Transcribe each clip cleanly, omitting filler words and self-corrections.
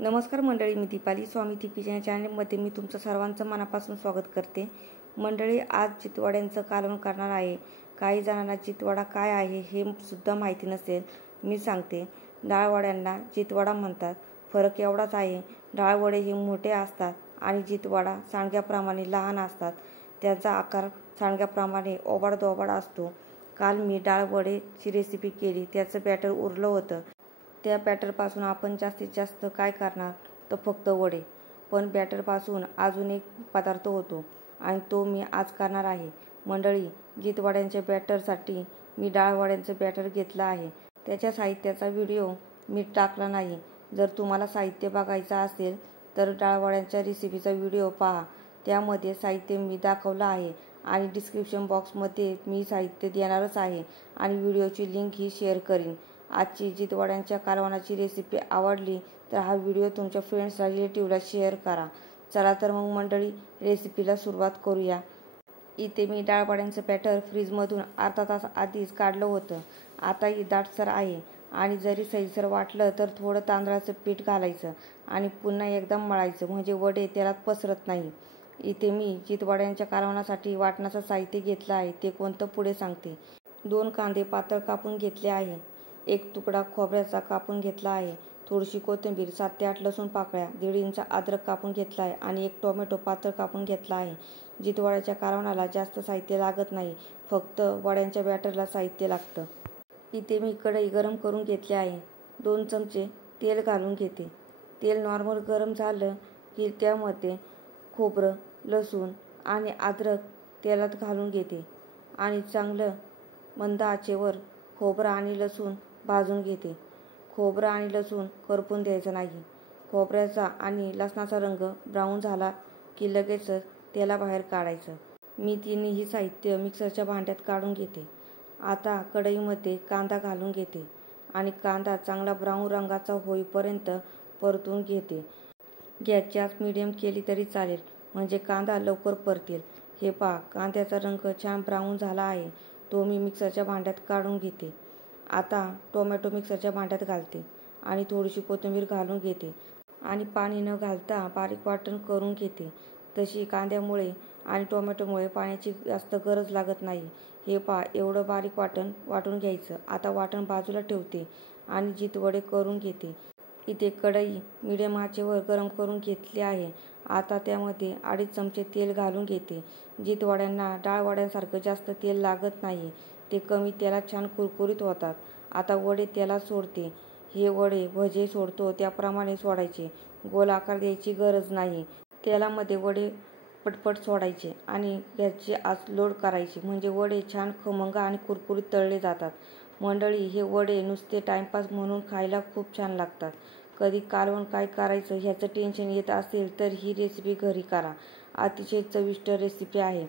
नमस्कार मंडळी, मी दीपाली स्वामी दीपीच्या चॅनलमध्ये मी तुमचं सर्वांचं मनापासून स्वागत करते। मंडळी, आज जितवड्यांचं कालवण करणार आहे। काही जणांना जितवडा काय आहे हे सुद्धा माहिती नसेल, मी सांगते। डाळवड्यांना जितवडा म्हणतात। फरक एवढाच आहे, डाळवडे हे मोठे असतात आणि जितवडा सांडग्याप्रमाणे लहान असतात। त्यांचा आकार सांडग्याप्रमाणे ओबाडधोबाड असतो। काल मी डाळवडेची रेसिपी केली, त्याचं बॅटर उरलं होतं। त्या बॅटरपासून आपण जास्तीत जास्त काय करणार तर फक्त वडे, पण बॅटरपासून अजून एक पदार्थ होतो आणि तो मी आज करणार आहे। मंडळी, जितवड्यांच्या बॅटरसाठी मी डाळवड्यांचं बॅटर घेतलं आहे। त्याच्या साहित्याचा व्हिडिओ मी टाकला नाही। जर तुम्हाला साहित्य बघायचं असेल तर डाळवड्यांच्या रेसिपीचा व्हिडिओ पहा, त्यामध्ये साहित्य मी दाखवलं आहे आणि डिस्क्रिप्शन बॉक्समध्ये मी साहित्य देणारच आहे आणि व्हिडिओची लिंक ही शेअर करीन। आजची जितवड्यांच्या कालवणाची रेसिपी आवडली तर हा व्हिडिओ तुमच्या फ्रेंड्सला रिलेटिव्हला शेअर करा। चला तर मग मंडळी, रेसिपीला सुरुवात करूया। इथे मी डाळवड्यांचं बॅटर फ्रीजमधून अर्धा तास आधीच काढलं होतं। आता ही दाटसर आहे आणि जरी सैलसर वाटलं तर थोडं तांदळाचं पीठ घालायचं आणि पुन्हा एकदा मळायचं, म्हणजे वडे तेलात पसरत नाही। इथे मी जितवड्यांच्या कालवणासाठी वाटणाचं साहित्य घेतलं आहे, ते कोणतं पुढे सांगते। 2 कांदे पातळ कापून घेतले आहे, 1 तुकडा खोबऱ्याचा कापून घेतला आहे, थोडीशी कोथिंबीर, 7 ते 8 लसूण पाकळ्या, 1.5 इंच अद्रक कापून घेतला आहे आणि 1 टोमॅटो पातळ कापून घेतला आहे। जितवड्याच्या कालवणाला जास्त साहित्य लागत नाही, फक्त वड्यांच्या बॅटरला साहित्य लागतं। इथे मी कढई गरम करून घेतली आहे। 2 चमचे तेल घालून घेते। तेल नॉर्मल गरम झालं की त्यामध्ये खोबरं, लसूण आणि अद्रक तेलात घालून घेते आणि चांगलं मंद आचेवर खोबरं आणि लसूण भाजून घेते। खोबरं आणि लसूण करपून द्यायचं नाही। खोबऱ्याचा आणि लसणाचा रंग ब्राऊन झाला की लगेचच तेलाबाहेर काढायचं। मी तिन्ही साहित्य मिक्सरच्या भांड्यात काढून घेते। आता कढईमध्ये कांदा घालून घेते आणि कांदा चांगला ब्राऊन रंगाचा होईपर्यंत परतून घेते। गॅसची आच मीडियम केली तरी चालेल, म्हणजे कांदा लवकर परतेल। हे पहा, कांद्याचा रंग छान ब्राऊन झाला आहे, तो मी मिक्सरच्या भांड्यात काढून घेते। आता टोमॅटो मिक्सरच्या भांड्यात घालते आणि थोडीशी कोथिंबीर घालून घेते आणि पाणी न घालता बारीक वाटण करून घेते। तशी कांद्यामुळे आणि टोमॅटोमुळे पाण्याची जास्त गरज लागत नाही। हे पहा, एवढं बारीक वाटून घ्यायचं। आता वाटण बाजूला ठेवते आणि जितवडे करून घेते। इथे कढई मीडियम आचेवर गरम करून घेतली आहे। आता त्यामध्ये 2.5 चमचे तेल घालून घेते। जितवड्यांना डाळवड्यांसारखं जास्त तेल लागत नाही, ते कमी तेलात छान कुरकुरीत होतात। आता वडे तेलात सोडते। हे वडे भजे सोडतो त्याप्रमाणे सोडायचे, गोल आकार द्यायची गरज नाही। तेलामध्ये वडे पटपट सोडायचे आणि गॅसची आच लोड करायची, म्हणजे वडे छान खमंग आणि कुरकुरीत तळले जातात। मंडळी, हे वडे नुसते टाइमपास म्हणून खायला खूप छान लागतात। कधी कालवण काय करायचं ह्याचं टेन्शन येत असेल तर ही रेसिपी घरी करा, अतिशय चविष्ट रेसिपी आहे।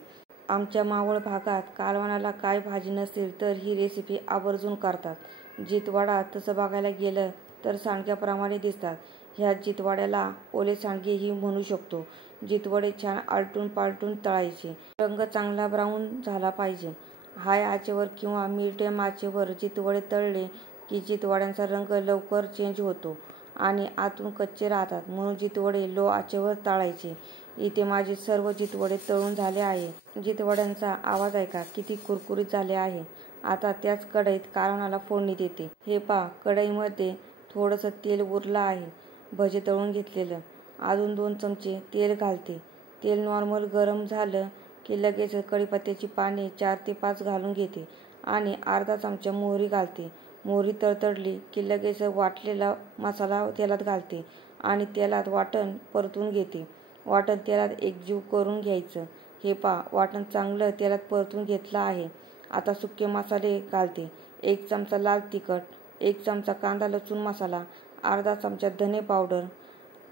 आमच्या मावळ भागात कालवणाला काय भाजी नसेल तर ही रेसिपी आवर्जून करतात। जितवडा तसं बघायला गेलं तर सांडग्याप्रमाणे दिसतात। ह्या जितवड्याला ओले सांडगेही म्हणू शकतो। जितवडे छान आलटून पालटून तळायचे, रंग चांगला ब्राऊन झाला पाहिजे। हाय आचेवर किंवा मीडियम आचेवर जितवडे तळले की जितवड्यांचा रंग लवकर चेंज होतो आणि आतून कच्चे राहतात, म्हणून जितवडे लो आचेवर तळायचे। इथे माझे सर्व जितवडे तळून झाले आहे। जितवड्यांचा आवाज ऐका, किती कुरकुरीत झाले आहे। आता त्याच कढईत कालवणाला फोडणी देते। हे पहा, कढईमध्ये थोडंसं तेल उरलं आहे, भजे तळून घेतलेलं। अजून 2 चमचे तेल घालते। तेल नॉर्मल गरम झालं की लगेच कढीपत्त्याची पाने 4 ते 5 घालून घेते आणि अर्धा चमचा मोहरी घालते। मोहरी तडतडली की लगेच वाटलेला मसाला तेलात घालते आणि तेलात वाटण परतून घेते। वाटण तेलात एकजीव करून घ्यायचं। हे पहा, वाटण चांगलं तेलात परतून घेतलं आहे। आता सुके मसाले घालते। 1 चमचा लाल तिखट, 1 चमचा कांदा लसूण मसाला, अर्धा चमचा धने पावडर,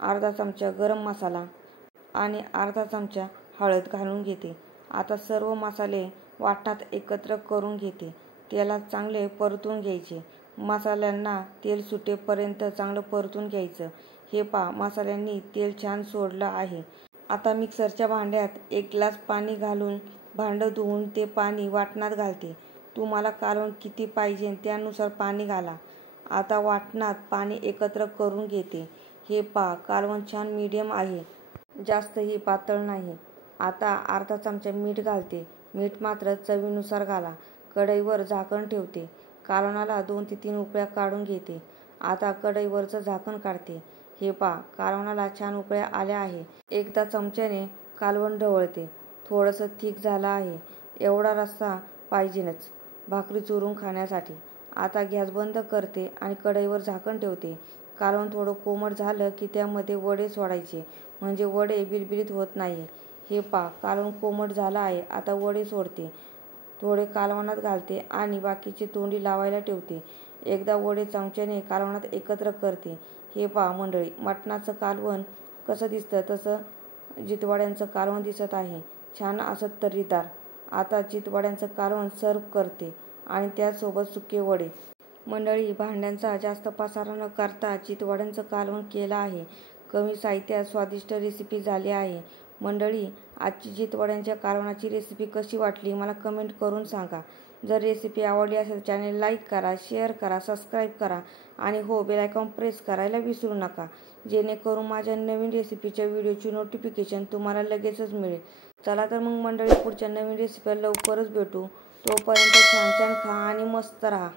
अर्धा चमचा गरम मसाला आणि अर्धा चमचा हळद घालून घेते। आता सर्व मसाले वाटणात एकत्र करून घेते। तेलात चांगले परतून घ्यायचे। मसाल्यांना तेल सुटेपर्यंत चांगलं परतून घ्यायचं। हे पहा, मसाल्यांनी तेल छान सोडलं आहे। आता मिक्सरच्या भांड्यात 1 ग्लास पाणी घालून भांडं धुवून ते पाणी वाटणात घालते। तुम्हाला कालवण किती पाहिजे त्यानुसार पाणी घाला। आता वाटणात पाणी एकत्र करून घेते। हे पहा, कालवण छान मीडियम आहे, जास्तही पातळ नाही. आता अर्धा चमचा मीठ घालते. मीठ मात्र चवीनुसार घाला. कढईवर झाकण ठेवते. कालवणाला 2 ते 3 उकळ्या काढून घेते. आता कढईवरचं झाकण काढते. हे पहा, कालवणाला छान उकळ्या आल्या आहे. एकदा चमच्याने कालवण ढवळते. थोडंसं थिक झालं आहे. एवढा रस्सा पाहिजेच भाकरी चुरून खाण्यासाठी. आता गॅस बंद करते आणि कढईवर झाकण ठेवते. कालवण थोडं कोमट झालं की त्यामध्ये वडे सोडायचे, म्हणजे वडे बिलबिलीत होत नाही. हे पहा, कालवण कोमट झालं आहे. आता वडे सोडते. थोडे कालवणात घालते आणि बाकीची तोंडी लावायला ठेवते. एकदा वडे चमच्याने कालवणात एकत्र करते. हे पहा मंडळी, मटणाचं कालवण कसं दिसतं तसं जितवाड्यांचं कालवण दिसत आहे. छान असं तर्रीदार. आता जितवाड्यांचं कालवण सर्व करते आणि त्यासोबत सुके वडे. मंडळी, भांड्यांचा जास्त पसारा न करता जितवाड्यांचं कालवण केलं आहे. कमी साहित्यात स्वादिष्ट रेसिपी झाली आहे. मंडळी, आजची जितवाड्यांच्या कालवणाची रेसिपी कशी वाटली मला कमेंट करून सांगा. जर रेसिपी आवडली असेल चॅनेल लाईक करा, शेअर करा, सबस्क्राईब करा आणि हो, बेल आयकॉन प्रेस करायला विसरू नका, जेणेकरून माझ्या नवीन रेसिपीच्या व्हिडिओची नोटिफिकेशन तुम्हाला लगेचच मिळेल. चला तर मग मंडळी, पुढच्या नवीन रेसिपीला लवकरच भेटू. तोपर्यंत छान छान खा आणि मस्त राहा.